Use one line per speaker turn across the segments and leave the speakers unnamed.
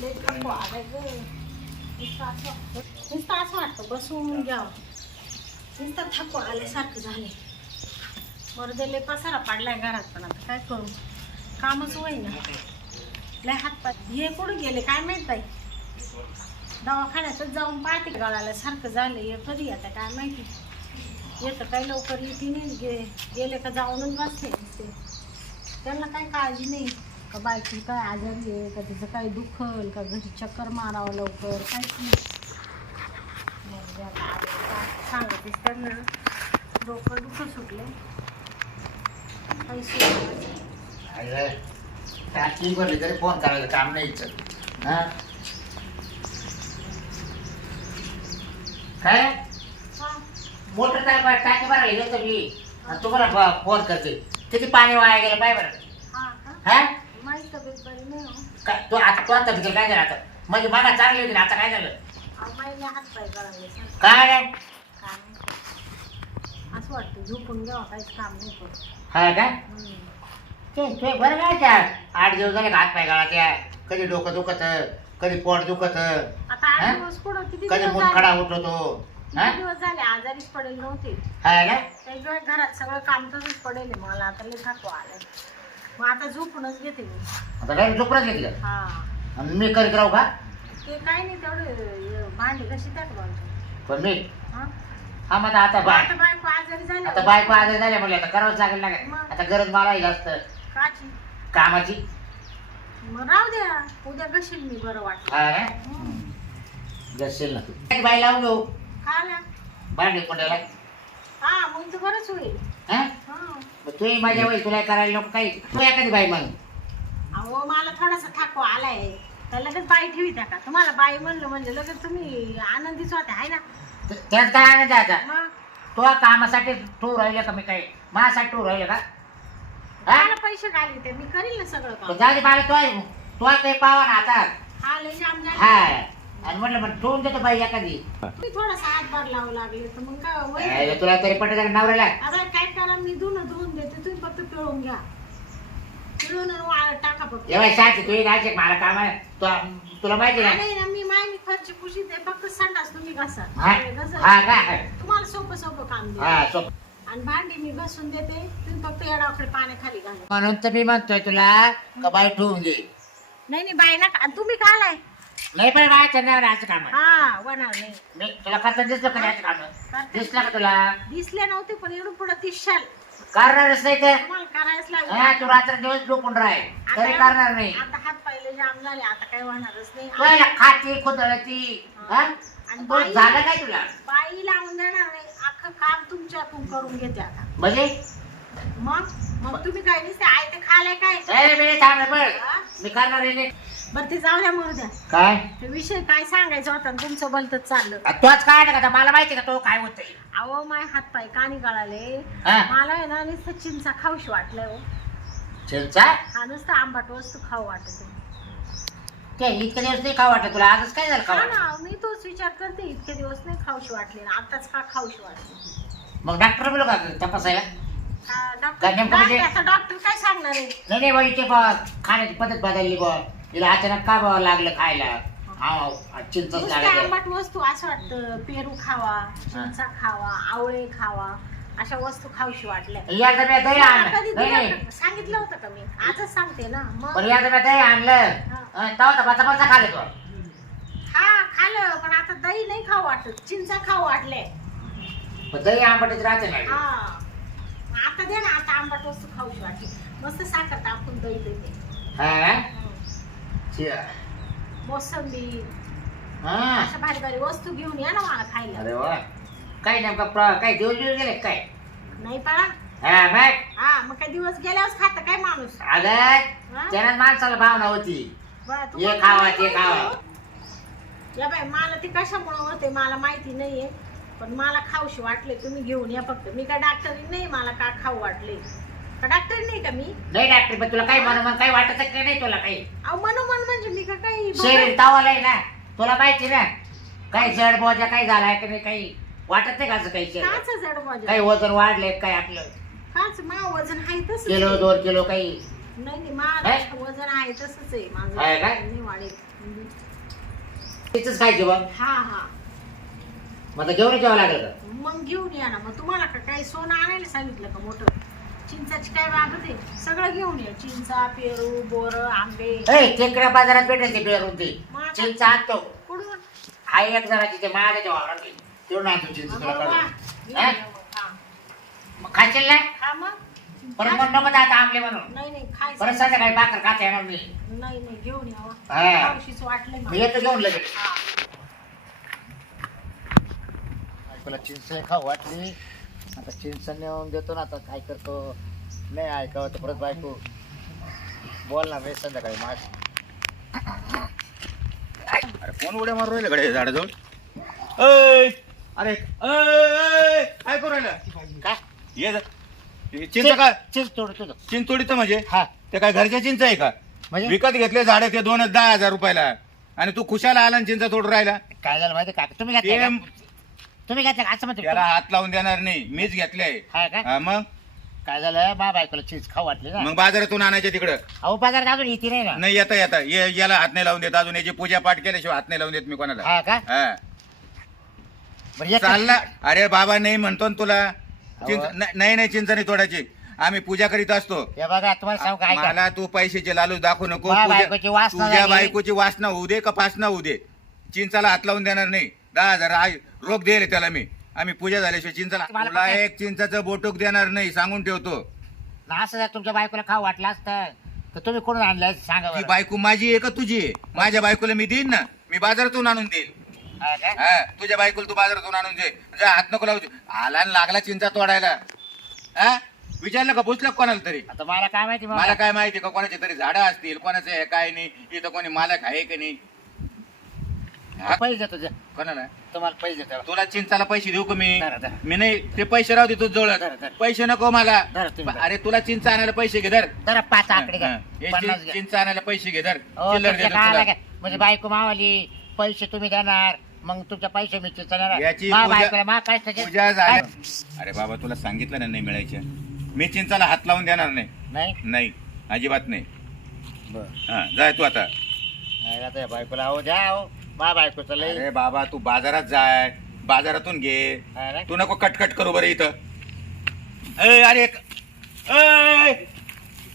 लय थकवा आलाय ग नुसतं असं वाटतं. नुसतं असं वाटतं. बसून घ्यावं. नुसता थकवा आल्यासारखं झाले मर्देले पसारा पाडलाय घरात पण आता काय करू? कामच होईना. लय हातपाय. हे कुठं गेले? काय माहीत आहे दवाखान्यातच जाऊन पाहते गळाला सारखं झालं हे कधी आता काय माहिती? येतं काय लवकर येते नाही. गे गेले का जाऊनच बसते त्यांना काय काळजी नाही. का बायकी काय आजारी आहे का तिचं काही दुखल का घरी चक्कर मारावं लवकर काहीच नाही. मग जे आता आले का सांगतेस त्यांना. डोकं दुखं सुटले पैसे
अरे टाकी भरली तरी फोन करायचं काम नाही हा? काय?
हा.
मोटर टाकी टाकी भरायला गेलो मी. तुम्हाला फोन करते किती पाणी वाया गेलं पाय बरं.
हा? माझी तब्येत बरी नाही हो.
काय तू आता तू आता काय झालं आता? म्हणजे मला चांगली होती ना, आता काय झालं?
अहो, हात पाय
काय? नाही
काय माहिती. असं वाटतं झोपून घ्यावं काहीच काम नाही करत.
हा काय
हम्म.
ते ते बरं काय त्या आठ दिवस झाले हात पाय गाळा त्या कधी डोकं दुखत कधी पोट दुखत.
आता
हा?
आठ दिवस किती
कधी
दिवस
मुतखडा उठवतो हा
किती दिवस झाले? आजारीच पडेल नव्हते.
हा
घरात सगळं काम तसंच पडेल आहे. मला आता लय थकवा आलाय. मग आता झोपूनच घेते मी.
आता काय झोपडच घेतली का?
हा.
आणि मी करीत राहू का?
ते काय नाही तेवढे भांडे कशी बाजू
पण मी
हा?
हा मग आता बाय
आता बायको आजारी झाली
आता बायको आजारी झाल्या म्हणजे आता करावंच लागेल ना
मग.
आता गरज मला आहे जास्त.
काची?
कामाची?
मग राहू द्या. उद्या कशील मी बरं वाटलं.
हा ना? जसेल ना तू. बाई लावून घेऊ.
का आल्या
भांडी कोणाला
हा मग तर बरंच होईल.
हा? मग तूही माझ्या वय तुला करायला नको काही. तू एखादी बाई मग?
अहो मला थोडासा थकवा आलाय. तर लगेच बाई ठेवी का? तुम्हाला बाई म्हणलं म्हणजे लगेच तुम्ही आनंदीच होते आहे ना?
त- त्यात काय आनंद आहे आता?
मग?
तो कामासाठी तू राहिले का मी काही? माझ्यासाठी तू राहिले का? हा?
मला पैसे घालले ते मी करील ना सगळं
जाऊ दे मला तो तो काही पावा ना आता.
हा लय जाम झाले.
हा. आणि म्हटलं मग ठेवून देतो बाई एखादी.
तुम्ही थोडासा हातभार लावू लागले तर मग काय होईल?
अरे, तुला तरी पटत का नवऱ्याला.
आता काय करा मी धुणं धुवून देते तुम्ही फक्त पिळून घ्या. पिळून आणि वाळत टाका फक्त.
एवढ्या शांती तू घालचे मला काम आहे. तू- तुला माहिती ना
नाही ना मी माय ते फक्त संडास तुम्ही घासा.
हा?
घसा.
काय
तुम्हाला सोपं सोपं काम दे
हा सोप.
आणि भांडी मी घासून देते तुम्ही फक्त येडाकडे पाण्याखाली घाला.
म्हणून तर मी म्हणतोय तुला का बाई ठेवून घे
नाही नाही बाई ना आणि तुम्ही का आलाय?
नाही पण बाय करण्यावर असं काम
हा नाही.
मी तुला करता दिसलं का याचं काम
करते.
दिसलं का तुला?
दिसले नव्हते पण एवढं पुढे दिसशाल
करणारच नाही तर?
तुम्हाला करायच
हा
लागेल
तू रात्र दिवस झोपून राह तरी करणार नाही.
आता हात पाहिले जाम झाले आता काही होणारच नाही.
तुला खाती खुदळती. हा.
आणि
तो
बाई
झालं काय तुला?
बाई लावून देणार नाही. अख्खं काम तुमच्यातून करून घेते आता.
म्हणजे?
मग? मग तुम्ही काय दिसते आय ते खालाय काय?
ए मी थांब रे बघ? मी करणार आहे नाही.
बरं ते जाऊ द्या मरू द्या.
काय?
ते विषय काय सांगायचा होता तुमचं भलतच चाललं.
आ, तोच काय ना का मला माहिती का तो काय होतंय?
अहो माय हात पाय कानी गळाले.
हा?
मला आहे ना नुसतं चिंचा खाऊशी वाटलंय हो.
चिंचा?
हा नुसतं आंबट वस्तू खाऊ वाटत
ते इतके दिवस नाही का वाटत तुला? आजच काय झालं
हा
का
ना मी तोच विचार करते इतके दिवस नाही खाऊशी वाटले ना आताच का खाऊशी वाटले?
मग डॉक्टर बोलू का? तपासायला? काय
डॉक्टर
नेमकं म्हणजे?
काय आता डॉक्टर काय सांगणार आहे?
नाही नाही बाई ते बा खाण्याची पद्धत बदलली बा तिला अचानक का बा लागलं खायला? हा चिंचच
नुसतं
लागलं.
आंबट वस्तू असं वाटतं. पेरू खावा चिंचा खावा आवळे खावा अशा वस्तू खाऊशी वाटल्या.
एकदा मी दही
मला
आणलं. नाही
सांगितलं होतं का मी? आजच सांगते ना. मग
पण एकदा मी दही आणलं. तेव्हा तर बचा बचा खाल्लं तो.
हा खाल्लं पण आता दही नाही खाऊ वाटत. चिंचा खाऊ वाटले
पण दही आंबटच राहते ना.
हा. आता दे ना आता आंबट वस्तू खाऊशी वाटली मस्त साखर टाकून दही देते.
हा. छि.
मोसंबी.
हा.
अशा भारी भारी वस्तू घेऊन या ना मला खायला.
अरे वा. काय नेमका प्र- काय दिवस दिवस गेले काय?
नाही पळा
हा मग
हा मग काय दिवस गेल्यावर खात काय माणूस?
अगं
हा?
त्यानं माणसाला भावना होती.
बरं, तुम्हाला
खावा ते खावा?
या बाई मला ते कशामुळे होते मला माहिती नाहीये. पण मला खाऊशी वाटले तुम्ही घेऊन या फक्त. मी काय डॉक्टरी नाही मला का खाऊ वाटले? का डॉक्टरी नाही का मी?
नाही डॉक्टर पण तुला काही म्हणून मग काही वाटत का नाही तुला काही?
अहो मनोमन म्हणजे मी का काही
शरीर तावालाय ना तुला माहिती ना काही जड बोजा काही झालाय का नाही काही? वाटत नाही का असं काही शरीर
काच जड माझ्या
काही वजन वाढले काय आपलं?
काच? मा वजन आहे तसं
किलो दोन किलो काही?
नाही नाही माझं वजन आहे तसंच आहे. माझं
आहे का?
नाही वाढेल.
तिथंच खायची बघ.
हा हा.
मग आता जेवावं लागेल का?
मग घेऊन या ना. मग तुम्हाला का काही सोनं आणायला सांगितलं का मोठं? चिंचाची काय बागत आहे? सगळं घेऊन या. चिंचा पेरू बोर आंबे.
ए तिकडे बाजारात भेटेल ते पेरून ते
मग
चिंच आणतो.
कुठून?
आहे एक जणाची ते महागाच्या वावरात तेवढं आणतो चिंच तुला
अगं वा,
काढून.
घेऊन
हा?
या मग, हा.
खाशील ना?
हा मग?
परत मग नको आता आमले म्हणून.
नाही नाही
परत
खायचं
संध्याकाळी भाकर खात येणार मी
नाही नाही घेऊन या
हा.
खाऊशीच वाटलं
मी
मला.
येतो घेऊन लगेच.
हा.
बायकोला चिंच खाऊ वाटली? आता चिंच नेऊन देतो ना आता काय करतो? नाही ऐकावं तर परत बायको. बोलणार नाही संध्याकाळी माझ
अरे कोण उड्या मारू राहिले गड्या झाडाजवळ? अय अरे अय काय करू राहिलं?
काय
ये जा. हे चिंच काय?
चिंच तोड तुझं
चिंचोडीचं म्हणजे?
हा.
ते काय घरच्या चिंच आहे का?
म्हणजे?
विकत घेतले झाड ते दोनच दहा हजार रुपयाला. आणि तू खुशाला आला आणि चिंच तोडून राहिला.
काय झालं माहिती का? तुम्ही
ते
घातलं का? तुम्ही घातलं का? असं म्हणते
त्याला हात लावून देणार नाही. मीच घेतले.
हा का?
हा, मग?
काय झालं? मा बायकोला चिंच खाऊ वाटली ना.
मग बाजारातून आणायचे तिकडं.
अहो बाजारात अजून येते नाही ना.
नाही येता येता. ये- याला हात नाही लावून देत. अजून याची पूजा पाठ केल्याशिवाय हात नाही लावून देत मी कोणाला.
हा का?
हा.
बरं येतो.
चालला. अरे बाबा नाही म्हणतो ना तुला. चिंच
अहो.
नाही- नाही नाही चिंच नाही तोडायची. आम्ही पूजा करीत असतो.
हे बघा तुम्हाला सांगू काय का
मला तू पैशाचे लालूच दाखवू नको. पूजा-
बायकोची वासना
तुझ्या. बायकोची वासना होऊ दे का फासना होऊ दे. चिंचाला हात लावून देणार नाही. दहा हजार आय- रोख देईल त्याला मी. आम्ही पूजा झाल्याशिवाय चिंचाला
मला
तुला एक चिंचाचं बोटूक देणार नाही सांगून ठेवतो.
ना असं जर तुमच्या बायकोला खाऊ वाटलं असतं तर तुम्ही कोण आणलं सांगा
ती
बरं.
बायको माझी आहे का तुझी आहे? माझ्या बायकोला मी देईन ना. मी बाजारातून आणून देईल.
हा का?
हा तुझ्या बायकोला तू बाजारातून आणून दे. जा हात नको लावू. आला आणि लागला चिंचा तोडायला. हा? विचारलं का? पुसलं कोणाला तरी?
आता मला काय माहिती मग?
मला काय माहिती का? कोणाचे तरी झाडं असतील कोणाचं आहे काय नाही इथं कोणी मालक आहे की नाही? हा?
पैसे देतो जे.
कोणाला?
तुम्हाला पैसे देतो
तुला चिंचाला पैसे देऊ का मी?
धरा, धरा.
मी नाही ते पैसे राहू दे
धरा,
जवळ.
धरा.
पैसे नको मला.
धरा तुम्ही धरा.
अरे तुला चिंच आणायला पैसे घे धर.
जरा पाच आकडे घ्या.
हा, हे.
पन्नास
चिं-
घ्या.
चिंच आणायला पैसे घे धर.
हो,
चिल्लर
तुमच्या
देतो
काय
तुला.
आला काय? म्हणजे बायको मावाली पैसे तुम्ही देणार मग तुमच्या पैसे मी
याची पूजा- पूजा अरे बाबा तुला सांगितलं ना नाही मिळायच्या मी चिंचाला हात लावून देणार नाही.
नाही?
नाही. अजिबात नाही.
बरं.
हा जाय तू आता.
नाही, आता या बायकोला हो द्या मा बायकोचं लय
अरे बाबा तू बाजारात जाय. बाजारातून घे.
हा ना?
तू नको कटकट करू बरं इथं. ए, अरे ए,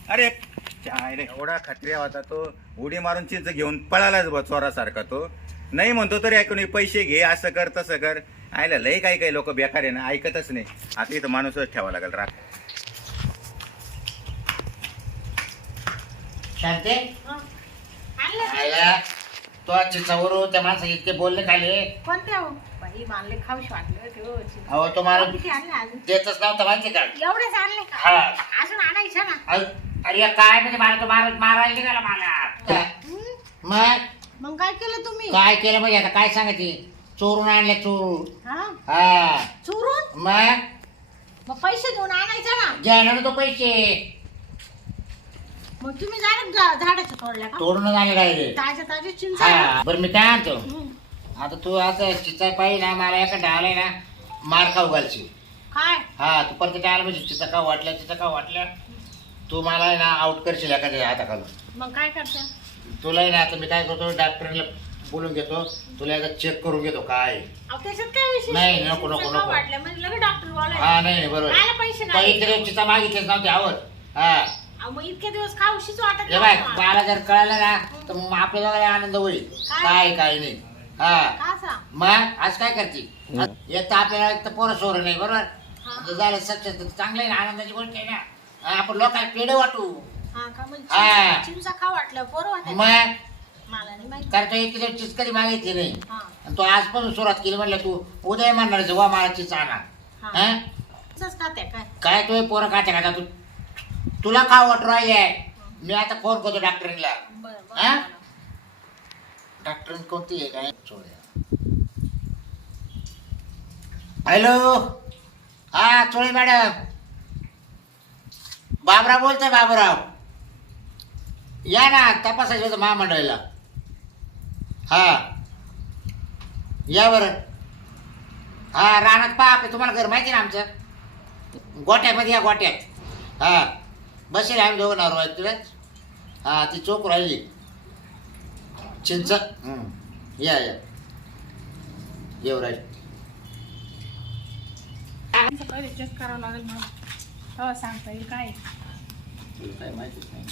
अरे एक- काय रे, एवढा खत्रिया होता तो. उडी मारून चिंच घेऊन पळालाच बा चोरासारखा तो. नाही म्हणतो तरी ऐकून "हे पैसे घे असं कर तसं कर. आयला लय काही काही लोक बेकार आहे ना ऐकतच नाही. आता इथं माणूसच ठेवा लागेल राख.
शांते?
हा. आणलं का?
तो चिचावरून त्या माणसाचे इतके बोलले खाले.
कोणत्या हो? बाई मानले खाऊशी वाटले.
अहो तो मला
किती आणले अजून?
देतच नव्हता माहिती का?
एवढेच आणले? का
हा.
अजून आणायचं ना?
अहो, अरे काय म्हणजे मला तो मार मारायला निघाला मला.
हं?
मग?
मग काय केलं तुम्ही?
काय केलं म्हणजे आता काय सांगायची? चोरून आणले चोरून.
हा?
हा.
चोरून?
मग?
मग पैसे देऊन आणायचं ना?
घ्यायला ना तो पैसे.
मग तुम्ही झाड झाडाच्या तोडल्या का?
तोडून आले डायरेक्ट.
ताज्या ताज्या चिंच आहे ना?
हा बरं मी काय आणतो. आता तू आता चिचा पाहिजे ना मला एका डाळाय ना मार खाऊ घालशील.
काय?
हा तू परत डाळ म्हणजे चिचा का वाटल्या चिचा का वाटल्या. तू मला आहे ना आउट करशील एखाद्या हाताखालून.
मग काय करते?
तुला आहे ना आता मी काय करतो डॉक्टरला बोलून घेतो. तुला एकदा चेक करून घेतो काय.
अहो त्याच्यात काय विशेष?
नाही? नको, नको,
चिंच
नको.
वाटल्या म्हणजे लगेच डॉक्टर बोलायला
हा नाही बरोबर.
मला पैसे नाही.
इतके चिचा मागितलेच नव्हते आवड हा.
अहो, मग इतके दिवस खाऊशीच वाटत
हे बाय
नव्हतं.
मला जर कळलं ना तर मग आनंद होईल.
काय?
काय काय नाही. हा.
का सांग
मग आज काय करते? एक तर आपल्याला एक तर पोरं सोर नाही बरोबर?
हा.
जर झालं सक्सेस तर चांगलं आहे ना आनंदाची गोष्ट आहे ना. हा, आपण लोकांना पेढे वाटू.
हा का म्हणजे
हा.
चिंचा- चिंचा खाऊ वाटलं? बरं वाटत
मग?
मला नाही माहिती.
कारण तो एक किलो चीज कधी मागितली नाही.
हा.
आणि तो आज पण सुरुवात केली म्हटलं तू उद्या म्हणणार जेव्हा मला चीज आणा.
हा.
हा?
चिंचच खाते काय?
काय तो पोरं खाते खाता तू तुला खाऊ वाटू राहिले मी आता फोन करतो डॉक्टरीला
बरं
हा?
बरं
डॉक्टर कोणती आहे काय? चोळ्या हॅलो? हा चोळे मॅडम. बाबराव बोलतोय बाबराव. या ना तपासायचं होतं महामंडळीला. हा. या बरं. हा रानात पहा आपलं तुम्हाला घर माहिती ना आमचं? गोट्यामध्ये या गोट्यात. हा. बसेल आम्ही दोघं नवरा बायको तुला हा ती चोक राहिली. चिंच. हं. या या. येऊ राहील.
पहिले चेक करावं लागेल मला तेव्हा सांगता येईल काय. आहे.
तुला काय माहितीच नाही.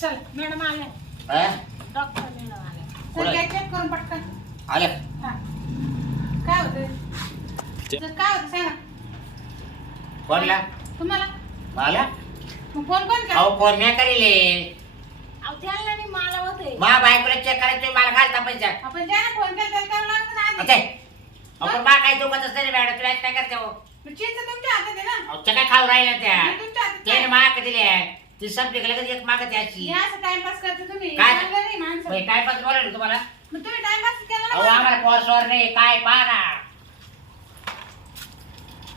चल मॅडम आल्या.
हा?
डॉक्टर मॅडम आले
चल काय चेक करून पटकन.
आल्या.
हा. काय होतं तर काय होतं सांगा.
कोणला
तुम्हाला?
मला
मग फोन कोण का
अहो फोन मी करीले.
अहो त्याला नाही मला होते.
मा बायकोला चेक करायचं तुम्ही मला घालता पैसा.
आपण ज्याला फोन केला त्याला करावं लागतं ना आधी.
अच्छा. आपण मा काय दुखत असते मॅडम तुला काय करते हो?
मग चिंच तुमच्या हातात आहे ना.
अहो, त्या काय खाऊ राहिल्या त्या.
मी तुमच्या हातात
त्याने
आहे.
माग दिले. ती संपली का लगेच एक मागत अशी.
हे असं टाइमपास करता तुम्ही.
काय?
चांगलं नाही माणसं.
काय पाच बोलायला तुम्हाला?
मग तुम्ही टाइमपास केला
अहो
ना
आम्हाला नाही. काय पहा ना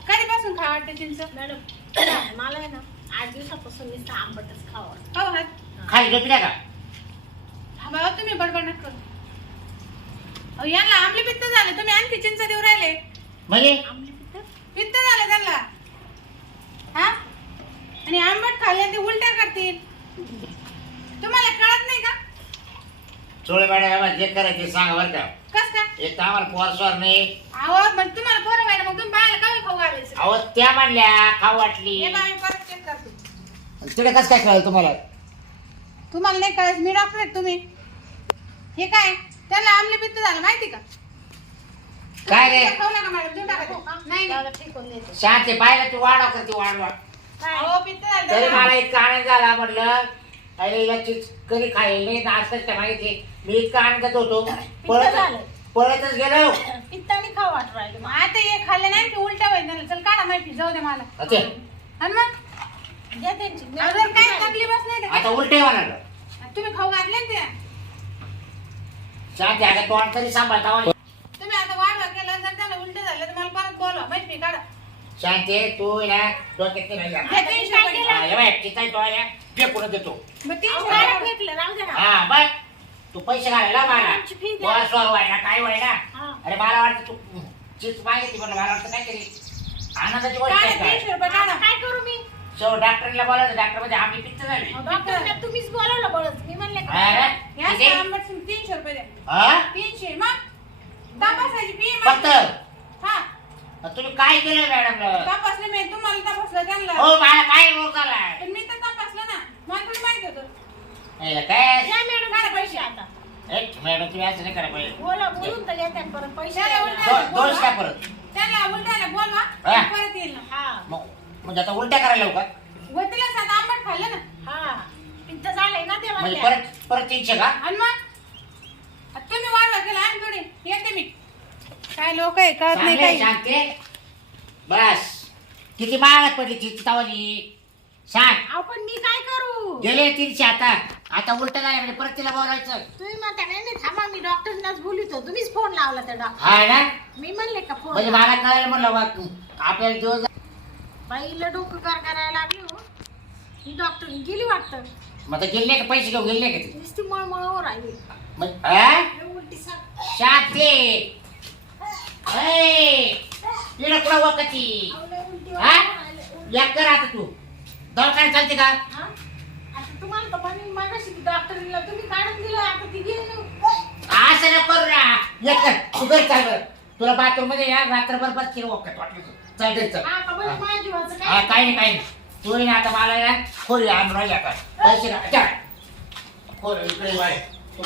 कधीपासून खा वाटतं चिंच?
मॅडम मला आहे ना आठ दिवसापासून आंबटच खावं.
हो हा.
खाली का
हा बाबा तुम्ही बडबड नका करू. अहो, यांना आमली पित्त झाले तुम्ही आणखी चिंच देऊ राहिले.
म्हणजे?
आंबली पित्त?
पित्त झालं त्यांना. हा? आणि आंबट खाल्ले ते उलट्या करतील. तुम्हाला कळत नाही का?
चोळे मॅडम आम्हाला जे करायचं ते सांगा बरं का.
कस
एक तर आम्हाला पोरसवर नाही.
अहो मग तुम्हाला बरं मॅडम मग तुम्ही बाहेर काय खाऊ घालायचं.
अहो त्या म्हणल्या खाऊ वाटली.
हे मी परत
तिकडे कसं काय कळलं तुम्हाला?
तुम्हाला नाही कळत मी डॉक्टर आहे तुम्ही? हे काय? त्याला आमले पित्त झालं माहिती का?
काय रे?
खाऊ नका मॅडम देऊन टाका ते. नाही
त्याला
नाही
फेकून देते.
शांती पाहिलं तू वाढव करते वाढवा
अहो पित्त झालं
तरी
त्याला.
मला इतका आनंद झाला म्हटलं. अरे चीज कधी खाईल नाही आजकाल त्या माहिती मी इतका आनंदात होतो. पळत
झालं.
पळतच गेलो.
पित्ताने खाऊ वाट राहिले.
मग आता हे खाल्ले नाही की उलट्या होईल. त्याला चल काढा माहिती जाऊ दे मला.
आता
आणि मग?
द्या त्यांची.
अजून काय तकलीफच नाही तर
आता
काय?
उलटे होणार
तुम्ही खाऊ घातले ना ते?
शांती आता तोंड तरी सांभाळता वाली.
तुम्ही आता वाढवा केलं जर त्याला उलटे झाले तर मला परत बोलवा. माहिती काढा.
शांती तू ना. डोक्यात नाही घाल.
हे तीनशे
काय
रुपये.
केलं?
हा, हे बघ, तिचा तो आहे ना, फेकून देतो.
मग तीनशे
अहो, फेकलं राहू ना.
हा तू पैसे घालायला मला.
आमची fee द्या.
पोरास्वर व्हाय ना काय व्हाय ना
हा.
अरे मला वाटतं तू चीज मागितली म्हणून मला वाटतं काय तरी आनंदाची गोष्ट
काढा
आहे. काय
तीनशे रुपये काढा.
काय करू मी?
सो डॉक्टरला बोलायचं डॉक्टरमध्ये आम्ही पित्त झाली
डॉक्टरला तुम्हीच बोलावलं बळच मी म्हणले का?
अरे,
या
किती?
आंबट सिंग तीनशे रुपये द्या.
हा?
तीनशे मग? तपासायची फी
फक्त
हा.
तुम्ही काय केलं मॅडम
तपासले मी तुम्हाला तपासलं त्यांना.
हो मला काय रोग झालाय?
पण मी तर तपासलं ना. मला थोडी माहिती होतं.
हे काय?
द्या मॅडम पैसे आता.
मॅडम तुम्ही असं नाही करा पाहिजे
बोला बोलून तर परत पैसे.
दो- दोनशे काय परत.
त्याला उलट्याला बोलवा
हा.
परत येईल ना.
हा.
मग म्हणजे आता उलट्या करायला लावू का?
होतीला सात आंबट खाल्लं ना.
हा. पित्त झालंय ना ते
म्हणजे
म्हणल्या.
परत परत तीनशे का?
आणि मग? आता तुम्ही वाढवा केला आणि थोडी येते मी. काय लोक आहे कळत नाही
चांगले
काही.
शांती बस. किती महागात पडली चित्तावली सांग.
अहो पण मी काय करू?
गेले तीनशे आता. आता उलट झाले म्हणजे परत तिला बोलायचं
तुम्ही म्हणता नाही नाही थांबा मी डॉक्टरनाच बोलितो तुम्हीच फोन लावला त्या डॉक्टर
हा ना?
मी म्हणले का फोन
म्हणजे मला कळायला म्हणलं बा, आपल्याला दिवस
बाईला डोकं कार करायला लागली हो ही डॉक्टर गेली वाटतं
मग आता गेले का पैसे घेऊन गेले का ते
नुसती मळमळवर
मग- हा?
उलटी साप.
शांती ए, तिला कुठं वकती
अहो, लय उलटी? वाटून राहिली. उलटी.
या कर आता तू दवाखान्यात चालते का
हा? आता तुम्हाला तर पण मागाशी डॉक्टरला तुम्ही काढून दिलं आता ती गेली नाही
असं नको करू ना एक कर तू घरी चाल बरं. तुला बाथरूममध्ये या रात्रभर बस केलं वखत वाटलं तर. चल घरी चल.
हा का बरं माझ्या जीवाचं
हा
काय
काही नाही काही नाही. तू ना आता मला ना खोली आणून राहिली आता पैसे ना. खोल इकडे बाय तू